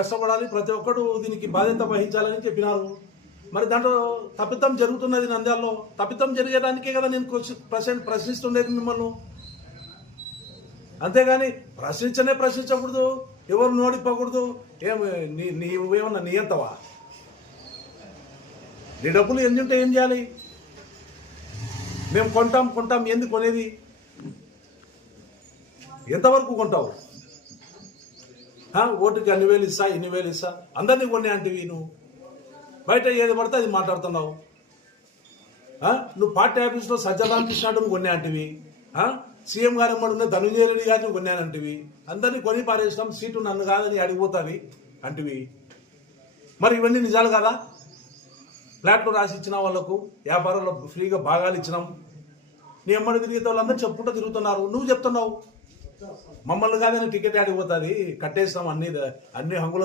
కష్టపడాలి, ప్రతి ఒక్కరు దీనికి బాధ్యత వహించాలని చెప్పినారు. మరి దాంట్లో తప్పిదం జరుగుతున్నది. నంద్యాలలో తప్పిదం జరిగేదానికే కదా నేను ప్రశ్నిస్తుండేది మిమ్మల్ని. అంతేగాని ప్రశ్నించకూడదు, ఎవరు నోడిపోకూడదు. నీవేమన్నా నియంతవా? నీ డబ్బులు ఎన్ని ఉంటే ఏం చేయాలి? మేము కొంటాం ఎందుకు కొనేది? ఎంతవరకు కొంటావు? ఓటుకి అన్ని వేలు ఇస్తా, ఇన్ని వేలు ఇస్తా, అందరినీ కొనే అంటివి. నువ్వు బయట ఏది పడితే అది మాట్లాడుతున్నావు. నువ్వు పార్టీ ఆఫీస్లో సజ్జరామకృష్ణ నువ్వు కొనే అంటివి. సీఎం గారు ఉన్న ధనుంజయ రెడ్డి గారిని కొన్నానంటివి. అందరినీ కొని పారేస్తాం, సీటు నన్ను కాదని అడిగిపోతుంది అంటివి. మరి ఇవన్నీ నిజాలు కదా? ఫ్లాట్లు రాసి ఇచ్చిన వాళ్ళకు, వ్యాపారంలో ఫ్రీగా భాగాలు ఇచ్చినాం. నీ అమ్మడి తిరిగితే వాళ్ళందరూ చెప్పుకుంటూ తిరుగుతున్నారు. నువ్వు చెప్తున్నావు మమ్మల్ని కాదని టికెట్ ఆడిపోతుంది, కట్టేస్తాం, అన్ని హంగుల